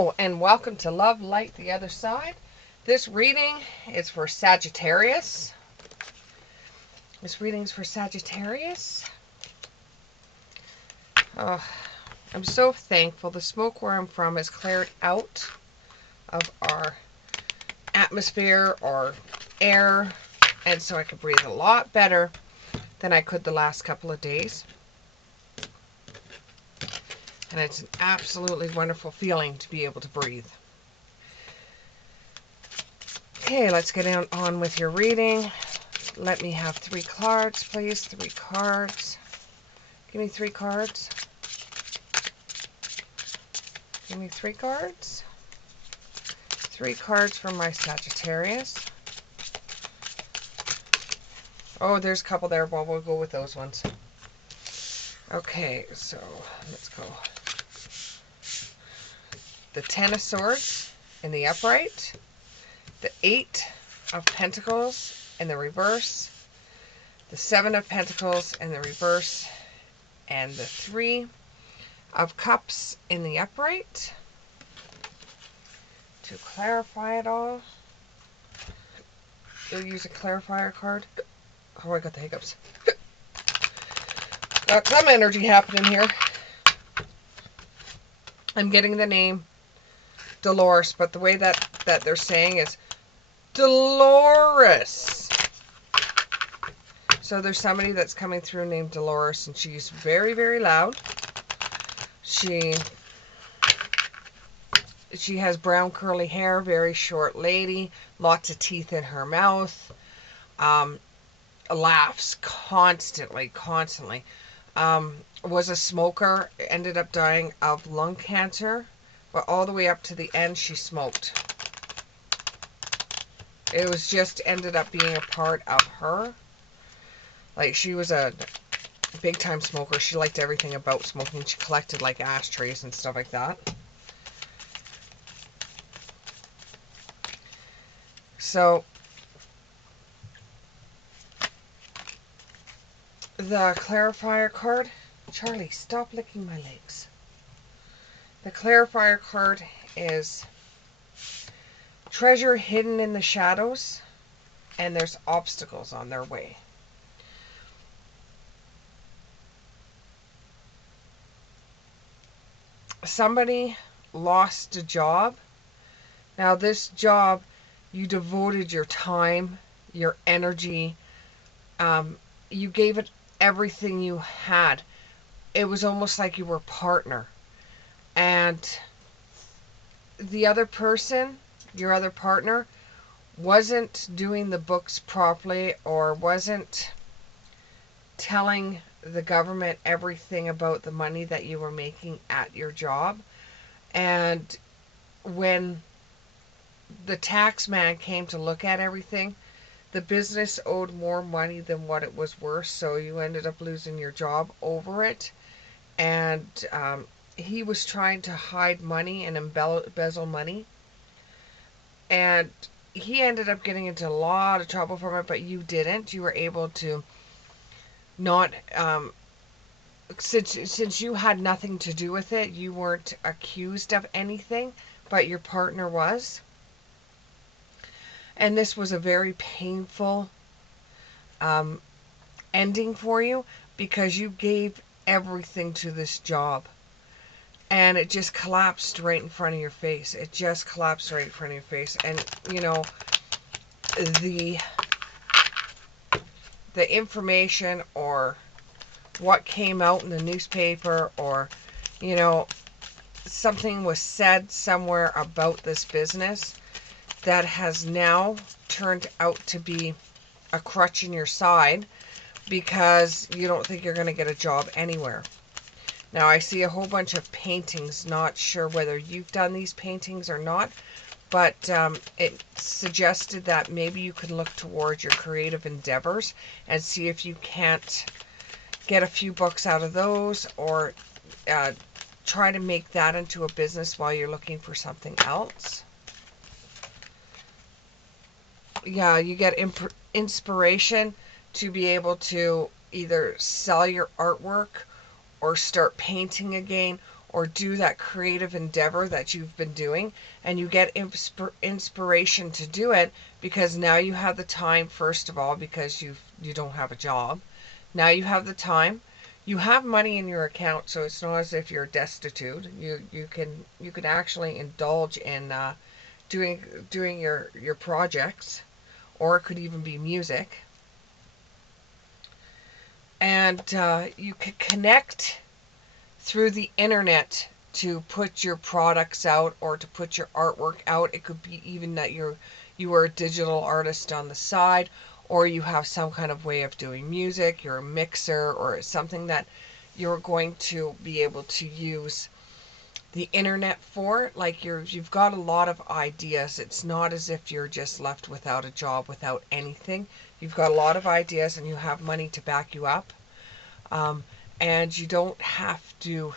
Hello and welcome to Love Light the Other Side. This reading is for Sagittarius. This reading is for Sagittarius. Oh, I'm so thankful. The smoke where I'm from has cleared out of our atmosphere or air, and so I can breathe a lot better than I could the last couple of days. And it's an absolutely wonderful feeling to be able to breathe. Okay, let's get on with your reading. Let me have 3 cards, please. 3 cards. Give me 3 cards. Give me 3 cards. 3 cards for my Sagittarius. Oh, there's a couple there. Well, we'll go with those ones. Okay, so let's go. The 10 of Swords in the upright. The 8 of Pentacles in the reverse. The 7 of Pentacles in the reverse. And the 3 of Cups in the upright. To clarify it all, you'll use a clarifier card. Oh, I got the hiccups. Got some energy happening here. I'm getting the name Dolores, but the way that they're saying is Dolores. So there's somebody that's coming through named Dolores, and she's very, very loud. She has brown curly hair, very short lady, lots of teeth in her mouth, laughs constantly. Was a smoker, ended up dying of lung cancer, but all the way up to the end she smoked. It was just ended up being a part of her. Like, she was a big time smoker. She liked everything about smoking. She collected like ashtrays and stuff like that. So the clarifier card, Charlie, stop licking my legs. The clarifier card is treasure hidden in the shadows, and there's obstacles on their way. Somebody lost a job. Now this job, you devoted your time, your energy, you gave it everything you had. It was almost like you were a partner. And the other person, your other partner, wasn't doing the books properly or wasn't telling the government everything about the money that you were making at your job. And when the tax man came to look at everything, the business owed more money than what it was worth, so you ended up losing your job over it. And he was trying to hide money and embezzle money, and he ended up getting into a lot of trouble from it, but you didn't. You were able to not, since you had nothing to do with it, you weren't accused of anything, but your partner was. And this was a very painful ending for you, because you gave everything to this job, and it just collapsed right in front of your face. It just collapsed right in front of your face. And you know, the information or what came out in the newspaper, or you know, something was said somewhere about this business that has now turned out to be a crutch in your side, because you don't think you're going to get a job anywhere. Now I see a whole bunch of paintings, not sure whether you've done these paintings or not, but it suggested that maybe you can look towards your creative endeavors and see if you can't get a few bucks out of those, or try to make that into a business while you're looking for something else. Yeah, you get inspiration to be able to either sell your artwork or start painting again, or do that creative endeavor that you've been doing, and you get inspiration to do it because now you have the time, first of all, because you don't have a job. Now you have the time. You have money in your account, so it's not as if you're destitute. You can actually indulge in doing your projects, or it could even be music. And you can connect through the internet to put your products out or to put your artwork out. It could be even that you are a digital artist on the side, or you have some kind of way of doing music, you're a mixer, or something that you're going to be able to use the internet for. Like you've got a lot of ideas. It's not as if you're just left without a job, without anything. You've got a lot of ideas and you have money to back you up. Um, and you don't have to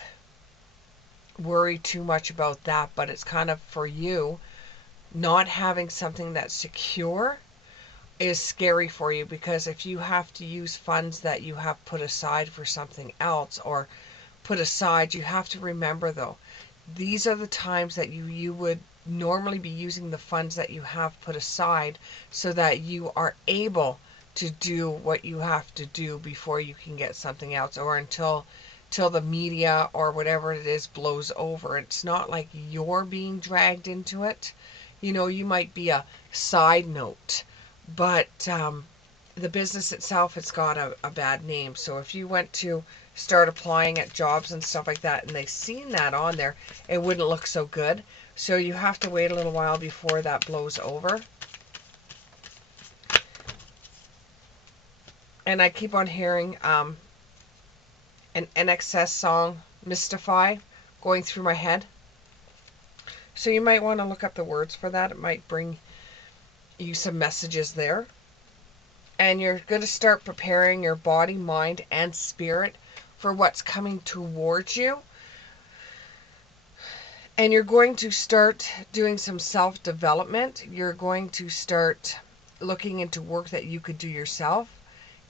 worry too much about that, but it's kind of for you, not having something that's secure is scary for you, because if you have to use funds that you have put aside for something else or put aside, you have to remember though, these are the times that you would normally be using the funds that you have put aside so that you are able to do what you have to do before you can get something else, or until the media or whatever it is blows over. It's not like you're being dragged into it. You might be a side note, but the business itself, it's got a bad name. So if you went to start applying at jobs and stuff like that and they seen that on there, it wouldn't look so good. So you have to wait a little while before that blows over. And I keep on hearing an NXS song, Mystify, going through my head. So you might want to look up the words for that. It might bring you some messages there. And you're going to start preparing your body, mind, and spirit for what's coming towards you. And you're going to start doing some self-development. You're going to start looking into work that you could do yourself,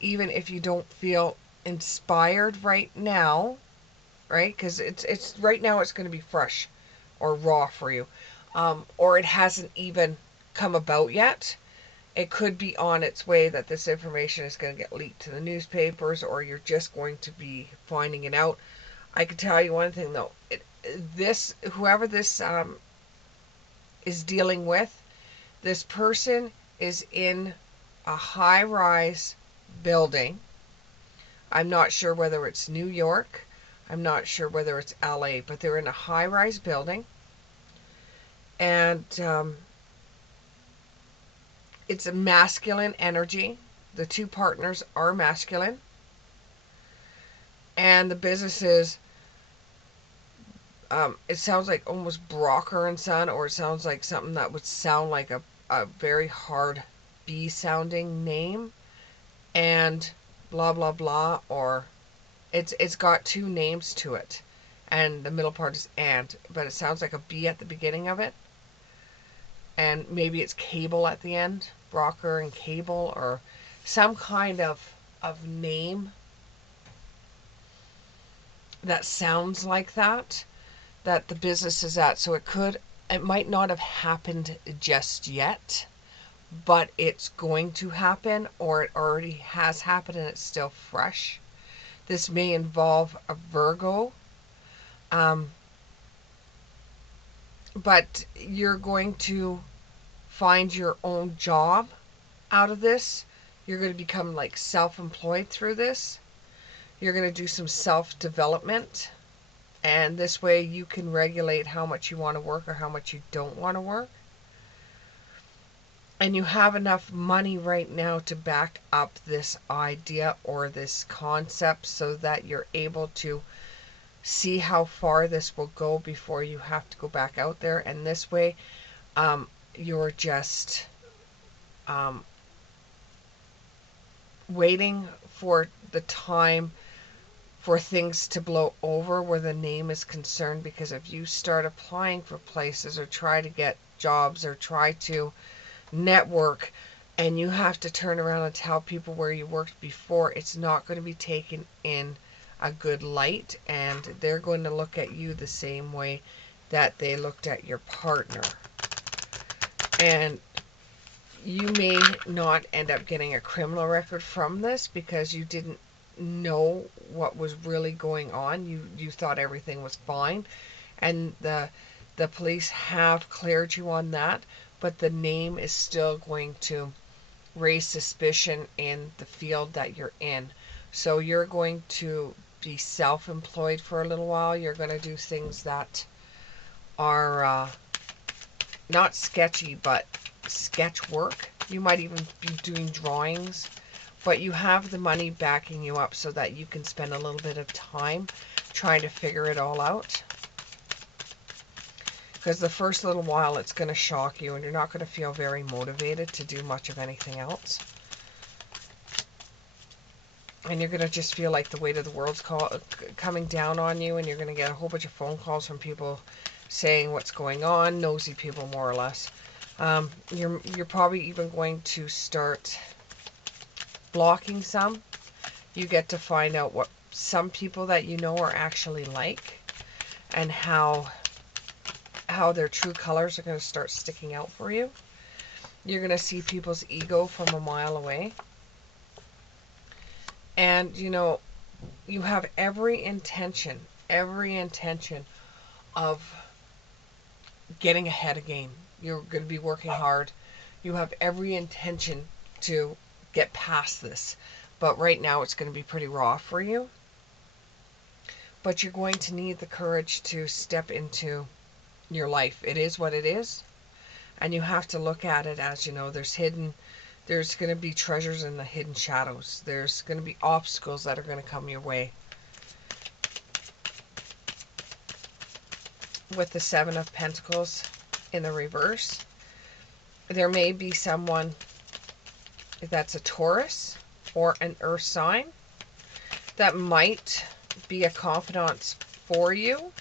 even if you don't feel inspired right now, right? Because it's right now it's going to be fresh or raw for you, or it hasn't even come about yet. It could be on its way that this information is going to get leaked to the newspapers, or you're just going to be finding it out. I can tell you one thing though, whoever this is dealing with, this person is in a high-rise building. I'm not sure whether it's New York. I'm not sure whether it's LA, but they're in a high-rise building. And it's a masculine energy. The two partners are masculine. And the business is, it sounds like almost Brocker and Son, or it sounds like something that would sound like a very hard B sounding name. And blah blah blah, or it's got two names to it, and the middle part is and, but it sounds like a B at the beginning of it, and maybe it's Cable at the end, Brocker and Cable, or some kind of name that sounds like that the business is at. So it might not have happened just yet, but it's going to happen, or it already has happened and it's still fresh. This may involve a Virgo, but you're going to find your own job out of this. You're going to become like self-employed through this. You're going to do some self-development, and this way you can regulate how much you want to work or how much you don't want to work. And you have enough money right now to back up this idea or this concept so that you're able to see how far this will go before you have to go back out there. And this way, you're just waiting for the time for things to blow over where the name is concerned. Because if you start applying for places or try to get jobs or try to network, and you have to turn around and tell people where you worked before, it's not going to be taken in a good light, and they're going to look at you the same way that they looked at your partner. And you may not end up getting a criminal record from this because you didn't know what was really going on. You thought everything was fine, and the police have cleared you on that, but the name is still going to raise suspicion in the field that you're in. So you're going to be self-employed for a little while. You're going to do things that are not sketchy, but sketch work. You might even be doing drawings, but you have the money backing you up so that you can spend a little bit of time trying to figure it all out. Because the first little while it's going to shock you, and you're not going to feel very motivated to do much of anything else. And you're going to just feel like the weight of the world's coming down on you, and you're going to get a whole bunch of phone calls from people saying what's going on, nosy people more or less. You're probably even going to start blocking some. You get to find out what some people that you know are actually like, and how their true colors are going to start sticking out for you. You're going to see people's ego from a mile away. And, you know, you have every intention of getting ahead of game. You're going to be working hard. You have every intention to get past this. But right now it's going to be pretty raw for you. But you're going to need the courage to step into your life. It is what it is. And you have to look at it as, you know, there's going to be treasures in the hidden shadows. There's going to be obstacles that are going to come your way. With the Seven of Pentacles in the reverse, there may be someone that's a Taurus or an Earth sign that might be a confidant for you,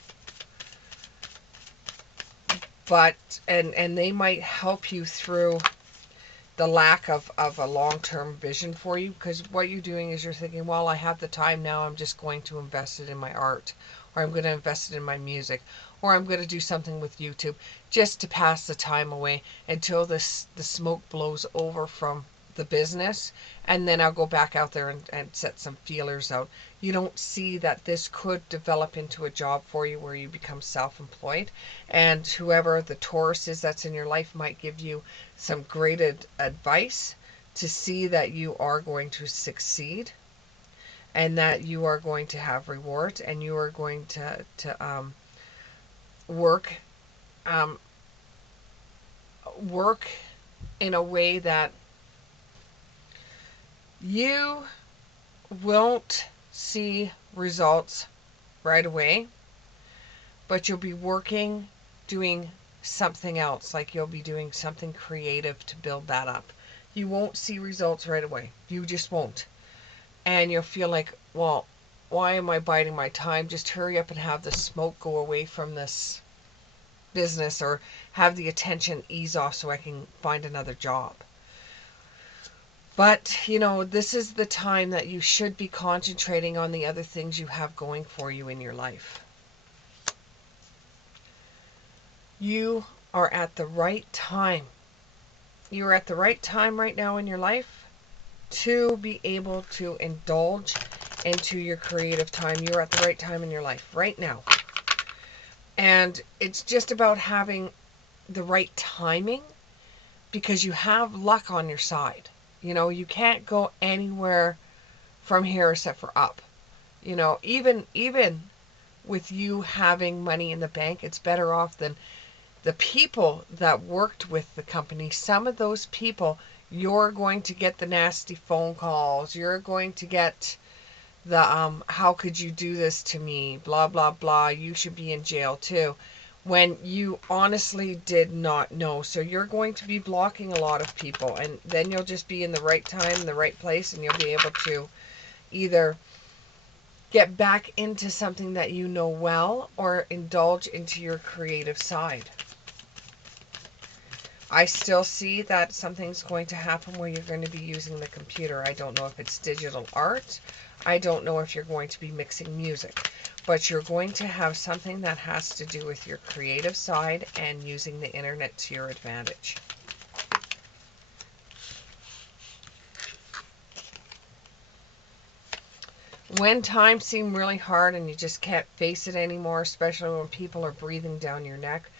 but and they might help you through the lack of a long-term vision for you, because what you're doing is you're thinking, well, I have the time now, I'm just going to invest it in my art, or I'm going to invest it in my music, or I'm going to do something with YouTube just to pass the time away until the smoke blows over from the business, and then I'll go back out there and set some feelers out. You don't see that this could develop into a job for you where you become self-employed, and whoever the Taurus is that's in your life might give you some great advice to see that you are going to succeed, and that you are going to have rewards, and you are going to work work in a way that you won't see results right away, but you'll be working, doing something else, like you'll be doing something creative to build that up. You won't see results right away. You just won't. And you'll feel like, well, why am I biding my time? Just hurry up and have the smoke go away from this business, or have the attention ease off so I can find another job. But, you know, this is the time that you should be concentrating on the other things you have going for you in your life. You are at the right time. You are at the right time right now in your life to be able to indulge into your creative time. You're at the right time in your life right now. And it's just about having the right timing, because you have luck on your side. You know, you can't go anywhere from here except for up. You know, even with you having money in the bank, it's better off than the people that worked with the company. Some of those people, you're going to get the nasty phone calls. You're going to get the, how could you do this to me? Blah, blah, blah. You should be in jail too. When you honestly did not know. So you're going to be blocking a lot of people, and then you'll just be in the right time, in the right place, and you'll be able to either get back into something that you know well, or indulge into your creative side. I still see that something's going to happen where you're going to be using the computer. I don't know if it's digital art. I don't know if you're going to be mixing music, but you're going to have something that has to do with your creative side and using the internet to your advantage. When times seem really hard and you just can't face it anymore, especially when people are breathing down your neck,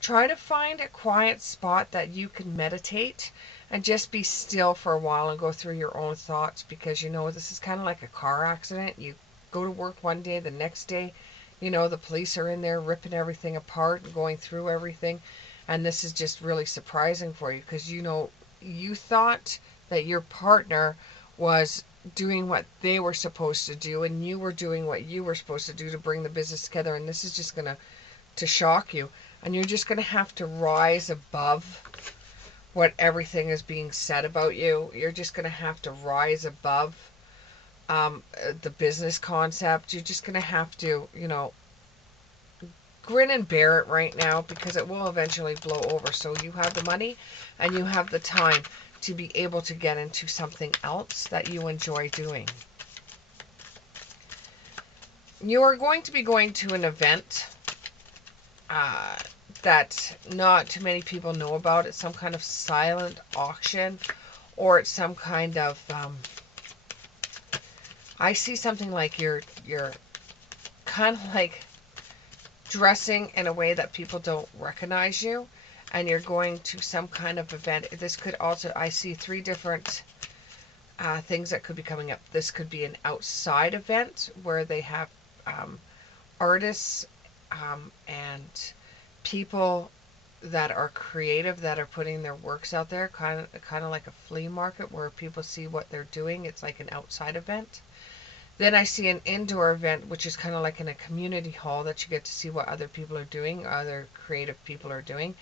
try to find a quiet spot that you can meditate and just be still for a while and go through your own thoughts, because this is kind of like a car accident. You go to work one day, the next day, the police are in there ripping everything apart and going through everything. And this is just really surprising for you because you thought that your partner was doing what they were supposed to do and you were doing what you were supposed to do to bring the business together, and this is just going to shock you, and you're just going to have to rise above what everything is being said about you. You're just going to have to rise above the business concept. You're just going to have to grin and bear it right now, because it will eventually blow over. So you have the money and you have the time to be able to get into something else that you enjoy doing. You are going to be going to an event uh, that not too many people know about. It's some kind of silent auction, or it's some kind of I see something like you're kind of like dressing in a way that people don't recognize you, and you're going to some kind of event. This could also, I see three different things that could be coming up. This could be an outside event where they have artists and people that are creative, that are putting their works out there, kind of like a flea market where people see what they're doing. It's like an outside event. Then I see an indoor event, which is kind of like in a community hall, that you get to see what other people are doing, other creative people are doing.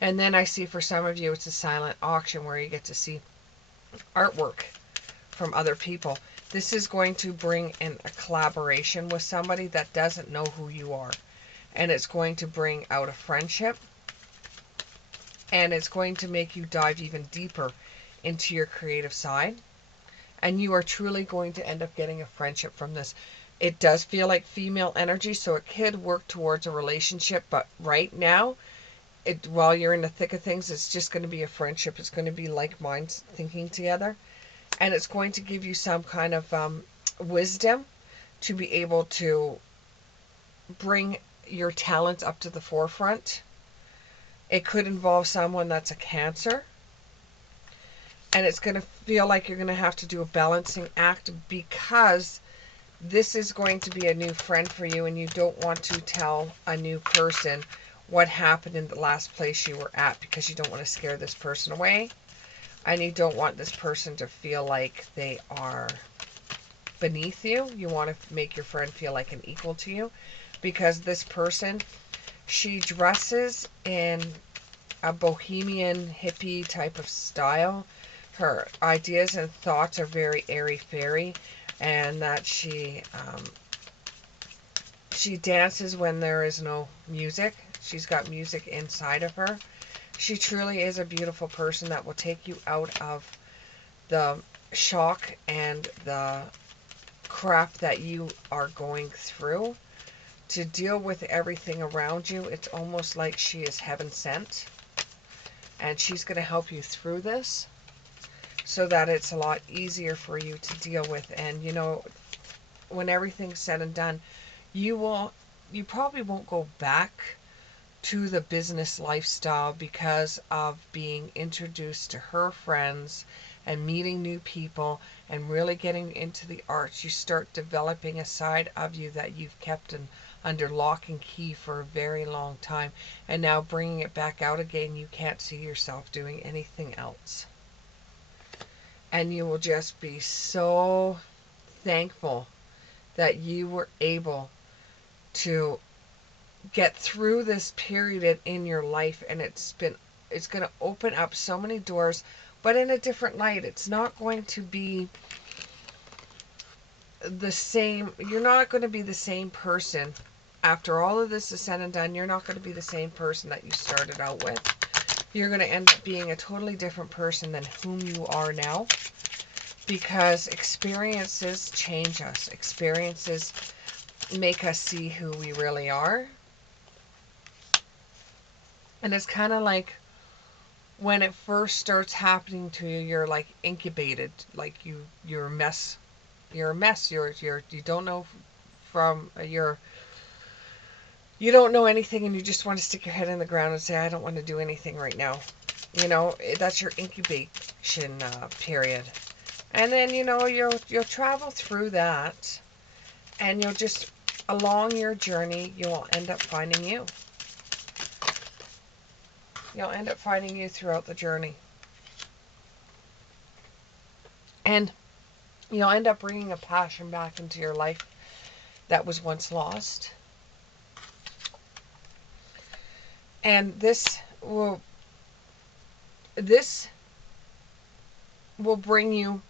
And then I see for some of you it's a silent auction where you get to see artwork from other people. This is going to bring in a collaboration with somebody that doesn't know who you are. And it's going to bring out a friendship. And it's going to make you dive even deeper into your creative side. And you are truly going to end up getting a friendship from this. It does feel like female energy, so it could work towards a relationship. But right now, while you're in the thick of things, it's just going to be a friendship. It's going to be like minds thinking together. And it's going to give you some kind of wisdom to be able to bring your talents up to the forefront. It could involve someone that's a Cancer. And it's going to feel like you're going to have to do a balancing act, because this is going to be a new friend for you, and you don't want to tell a new person what happened in the last place you were at, because you don't want to scare this person away, and you don't want this person to feel like they are beneath you. You want to make your friend feel like an equal to you, because this person, she dresses in a bohemian hippie type of style. Her ideas and thoughts are very airy-fairy, and that she dances when there is no music. She's got music inside of her. She truly is a beautiful person that will take you out of the shock and the crap that you are going through to deal with everything around you. It's almost like she is heaven sent, and she's going to help you through this, so that it's a lot easier for you to deal with. And when everything's said and done, you probably won't go back to the business lifestyle because of being introduced to her friends and meeting new people and really getting into the arts. You start developing a side of you that you've kept under lock and key for a very long time, and now bringing it back out again, you can't see yourself doing anything else. And you will just be so thankful that you were able to get through this period in your life. And it's going to open up so many doors, but in a different light. It's not going to be the same. You're not going to be the same person. After all of this is said and done, you're not going to be the same person that you started out with. You're going to end up being a totally different person than whom you are now. because experiences change us. Experiences make us see who we really are. And it's kind of like when it first starts happening to you, you're like incubated, like you're a mess. You're a mess. You don't know from you don't know anything, and you just want to stick your head in the ground and say, I don't want to do anything right now. That's your incubation period. And then you'll travel through that, and you'll just along your journey you'll end up finding you. You'll end up finding you throughout the journey. And you'll end up bringing a passion back into your life that was once lost. And this will bring you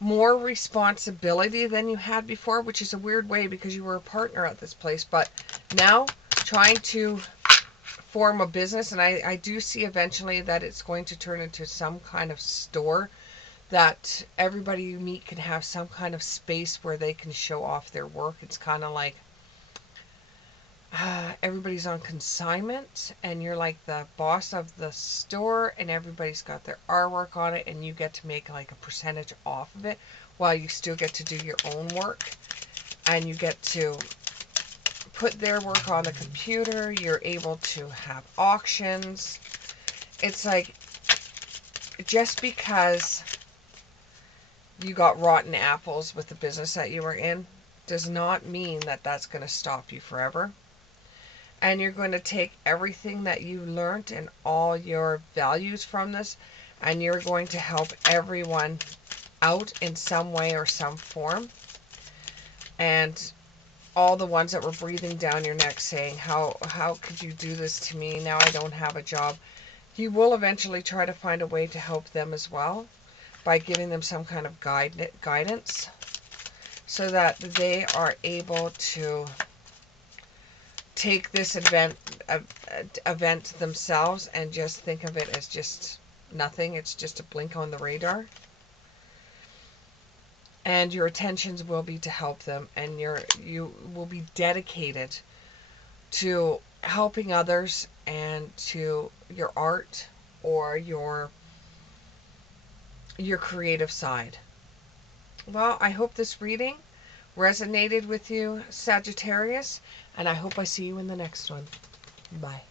more responsibility than you had before, which is a weird way because you were a partner at this place. But now trying to form a business, and I do see eventually that it's going to turn into some kind of store that everybody you meet can have some kind of space where they can show off their work. It's kind of like everybody's on consignment, and you're like the boss of the store, and everybody's got their artwork on it, and you get to make like a percentage off of it while you still get to do your own work, and you get to put their work on the computer. You're able to have auctions. It's like, just because you got rotten apples with the business that you were in does not mean that that's going to stop you forever. And you're going to take everything that you learned and all your values from this, and you're going to help everyone out in some way or some form. And all the ones that were breathing down your neck saying, how could you do this to me? Now I don't have a job. You will eventually try to find a way to help them as well by giving them some kind of guidance so that they are able to take this event themselves and just think of it as just nothing. It's just a blink on the radar. And your attentions will be to help them, and you will be dedicated to helping others and to your art or your creative side. Well, I hope this reading resonated with you, Sagittarius, and I hope I see you in the next one. Bye.